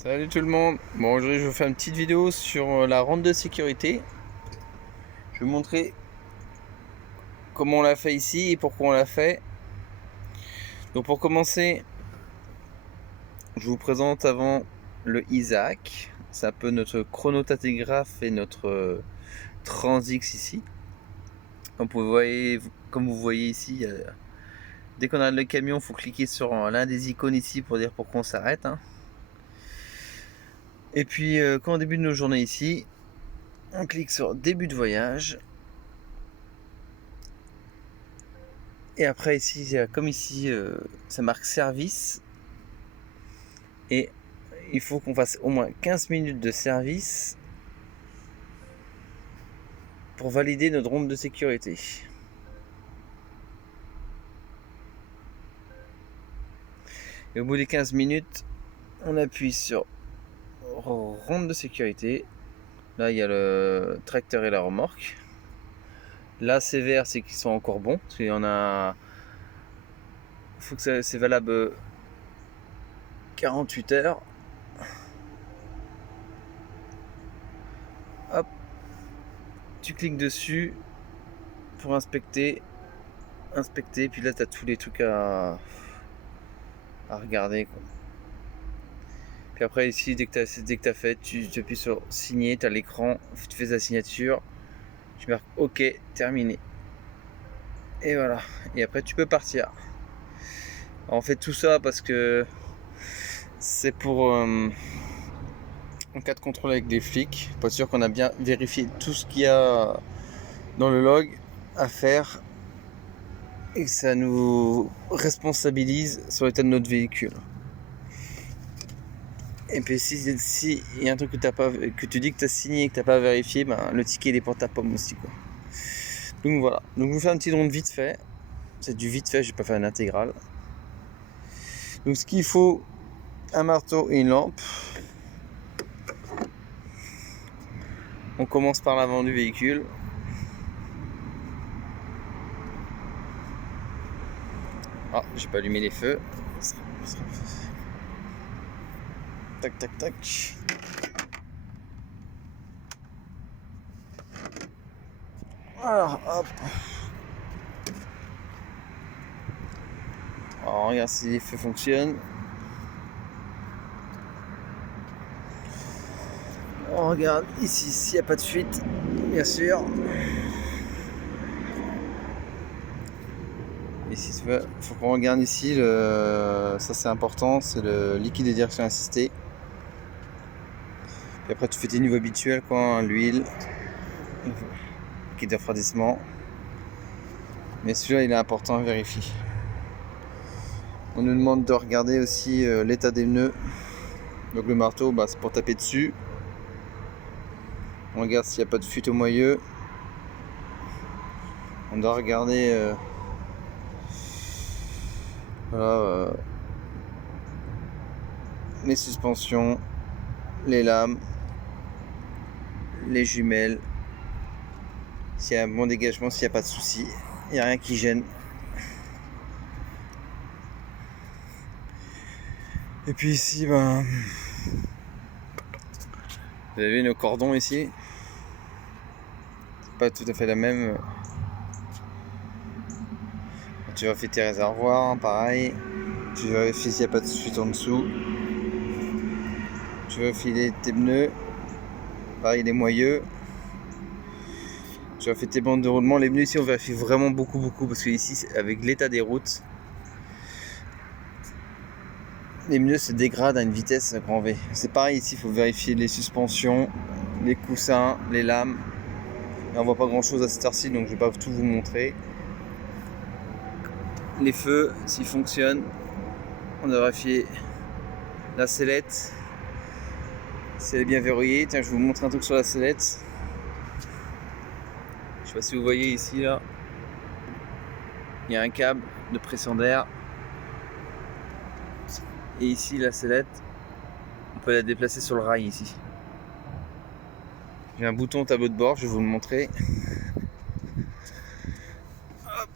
Salut tout le monde. Bon, aujourd'hui je vais vous faire une petite vidéo sur la ronde de sécurité. Je vais vous montrer comment on l'a fait ici et pourquoi on l'a fait. Donc pour commencer, je vous présente avant le Isaac. C'est un peu notre chronotathégraphe et notre Transix ici. Comme vous voyez ici, dès qu'on arrête le camion, il faut cliquer sur l'un des icônes ici pour dire pourquoi on s'arrête. Et puis quand on débute nos journées ici, on clique sur début de voyage. Et après ici, comme ici, ça marque service. Et il faut qu'on fasse au moins 15 minutes de service pour valider notre ronde de sécurité. Et au bout des 15 minutes, on appuie sur ronde de sécurité. Là, il y a le tracteur et la remorque. Là, c'est vert, c'est qu'ils sont encore bons. Parce qu'il y en a. Faut que c'est valable 48 heures. Hop, tu cliques dessus pour inspecter, puis là tu as tous les trucs à regarder quoi. Puis après ici, dès que tu as fait, tu appuies sur signer, tu as l'écran, tu fais ta signature, tu marques OK, terminé. Et voilà, et après tu peux partir. Alors, on fait tout ça parce que c'est pour en cas de contrôle avec des flics, pour être sûr qu'on a bien vérifié tout ce qu'il y a dans le log à faire et que ça nous responsabilise sur l'état de notre véhicule. Et puis si il y a un truc que tu dis que tu as signé et que tu n'as pas vérifié, ben, le ticket il est pour ta pomme aussi quoi. Donc voilà, donc je vous fais un petit ronde vite fait. C'est du vite fait, je vais pas faire une intégrale. Donc ce qu'il faut, un marteau et une lampe. On commence par l'avant du véhicule. Ah, j'ai pas allumé les feux. Tac tac tac. Alors hop. Alors, on regarde si les feux fonctionnent. On regarde ici s'il n'y a pas de fuite, bien sûr. Ici, il faut qu'on regarde ici, ça c'est important, c'est le liquide de direction assistée. Puis après tu fais tes niveaux habituels, quoi, l'huile, liquide de refroidissement. Mais celui-là il est important à vérifier. On nous demande de regarder aussi l'état des pneus. Donc le marteau, c'est pour taper dessus. On regarde s'il n'y a pas de fuite au moyeu. On doit regarder les suspensions, les lames, les jumelles. S'il y a un bon dégagement, s'il n'y a pas de souci, il n'y a rien qui gêne. Et puis ici, vous avez nos cordons ici. C'est pas tout à fait la même. Tu vérifies tes réservoirs, pareil. Tu vérifies s'il n'y a pas de fuite en dessous. Tu vérifies tes pneus. Pareil, les moyeux. Tu vérifies tes bandes de roulement. Les pneus ici, on vérifie vraiment beaucoup parce que ici, avec l'état des routes, les pneus se dégradent à une vitesse grand V. C'est pareil ici, il faut vérifier les suspensions, les coussins, les lames. Là, on voit pas grand chose à cette heure-ci, donc je vais pas tout vous montrer. Les feux, s'ils fonctionnent, on a vérifié la sellette, si elle est bien verrouillée. Tiens, je vais vous montrer un truc sur la sellette. Je sais pas si vous voyez ici, là, il y a un câble de pression d'air. Et ici, la sellette, on peut la déplacer sur le rail ici. J'ai un bouton tableau de bord, je vais vous le montrer. Hop.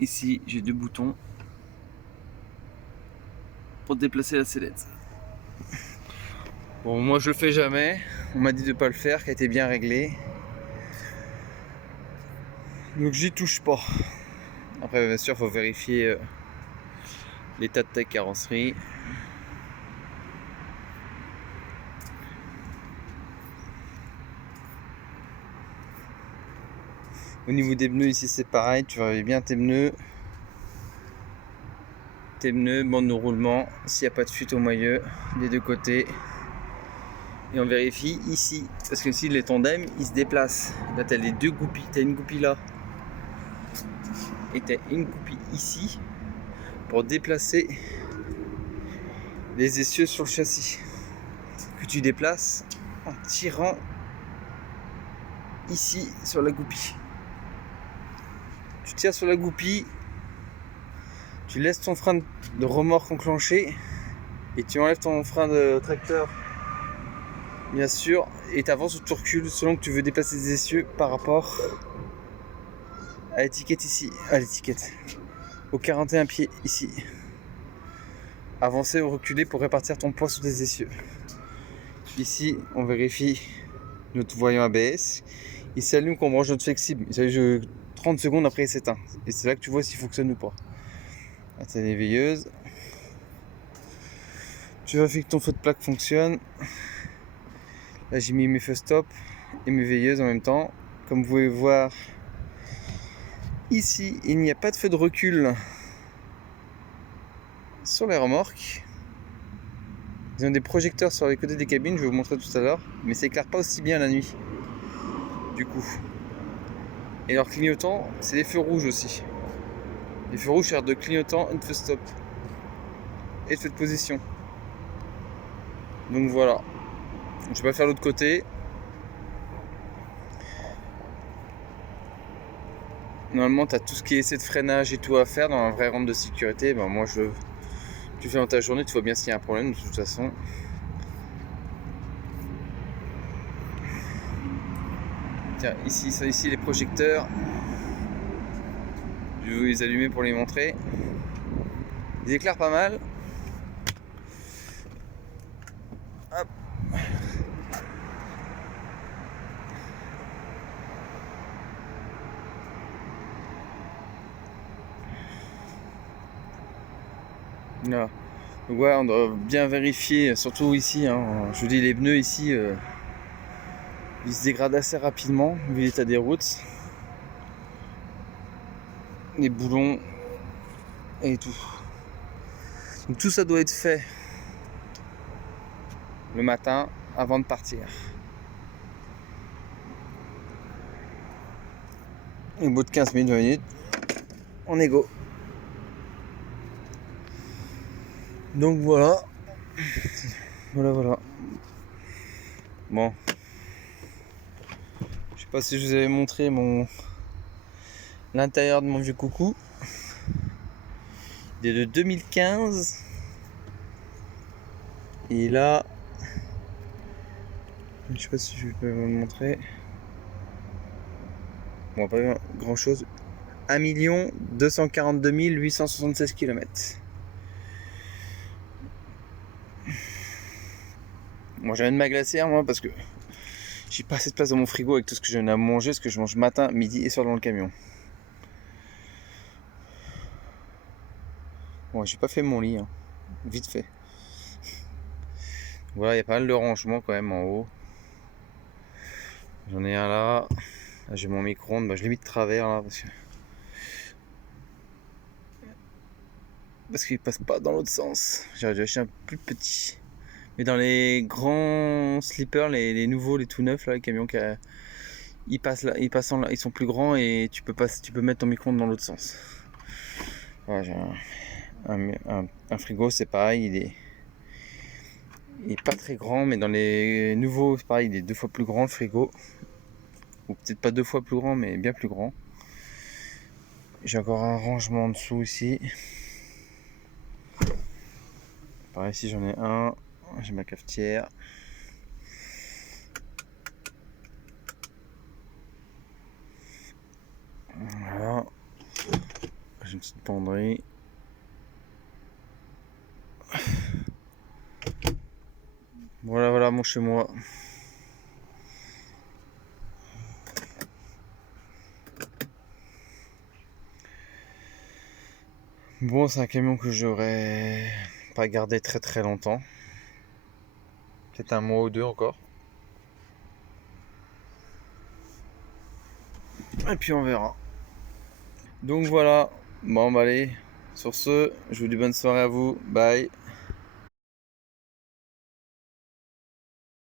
Ici, j'ai deux boutons. pour déplacer la sellette. Bon, moi je le fais jamais. On m'a dit de pas le faire, qui a été bien réglé. Donc j'y touche pas. Après, bien sûr, faut vérifier l'état de ta carrosserie. Au niveau des pneus, ici c'est pareil, tu vérifies bien tes pneus, bande de roulement, s'il n'y a pas de fuite au moyeu des deux côtés. Et on vérifie ici, parce que si les tandems ils se déplacent, là tu as les deux goupilles, tu as une goupille là et tu as une goupille ici pour déplacer les essieux sur le châssis que tu déplaces en tirant ici sur la goupille. Tu tires sur la goupille, tu laisses ton frein de remorque enclenché et tu enlèves ton frein de tracteur, bien sûr, et tu avances ou tu recules selon que tu veux déplacer les essieux par rapport à l'étiquette ici, au 41 pieds ici. Avancer ou reculer pour répartir ton poids sur les essieux. Ici, on vérifie notre voyant ABS. Il s'allume quand on branche notre flexible. Il s'allume 30 secondes après il s'éteint. Et c'est là que tu vois s'il fonctionne ou pas. Là, t'as les veilleuses. Tu vérifies que ton feu de plaque fonctionne. Là, j'ai mis mes feux stop et mes veilleuses en même temps. Comme vous pouvez voir, ici, il n'y a pas de feu de recul sur les remorques. Ils ont des projecteurs sur les côtés des cabines, je vais vous montrer tout à l'heure, mais ça éclaire pas aussi bien la nuit. Du coup. Et leur clignotant, c'est les feux rouges aussi. Les feux rouges servent de clignotant et de feu stop. Et de feu de position. Donc voilà. Je vais pas faire l'autre côté. Normalement, tu as tout ce qui est essai de freinage et tout à faire dans un vrai rampe de sécurité. Ben, moi, tu fais dans ta journée, tu vois bien s'il y a un problème de toute façon. Tiens, ici les projecteurs. Je vais vous les allumer pour les montrer. Ils éclairent pas mal. Hop. Là. Donc ouais, on doit bien vérifier, surtout ici. Hein, je vous dis, les pneus ici, ils se dégradent assez rapidement vu l'état des routes. Les boulons et tout. Donc tout ça doit être fait le matin avant de partir. Et au bout de 15 minutes, 20 minutes, on est go. Donc voilà. Voilà. Bon. Je sais pas si je vous avais montré l'intérieur de mon vieux coucou. Il est de 2015. Et là, je sais pas si je peux vous le montrer. Bon, pas grand chose. 1 242 876 km. Moi, j'amène ma glacière, moi, parce que j'ai pas assez de place dans mon frigo avec tout ce que j'ai à manger, ce que je mange matin, midi et soir dans le camion. Bon, j'ai pas fait mon lit, hein. Vite fait. Voilà, il y a pas mal de rangements quand même en haut. J'en ai un là. Là j'ai mon micro-ondes, bah, je l'ai mis de travers là parce qu'il passe pas dans l'autre sens. J'aurais dû acheter un plus petit. Mais dans les grands slippers, les nouveaux, les tout neufs là, les camions ils passent là, ils sont plus grands et tu peux mettre ton micro-ondes dans l'autre sens. Voilà, j'ai un frigo, c'est pareil, il est pas très grand, mais dans les nouveaux, c'est pareil, il est 2 fois plus grand le frigo. Ou peut-être pas 2 fois plus grand, mais bien plus grand. J'ai encore un rangement en dessous ici. Pareil, ici j'en ai un. J'ai ma cafetière. Voilà. J'ai une petite penderie. mon chez moi. Bon, c'est un camion que j'aurais pas gardé très très longtemps. Peut-être un mois ou deux encore. Et puis on verra. Donc voilà. Bon, bah allez. Sur ce, je vous dis bonne soirée à vous. Bye.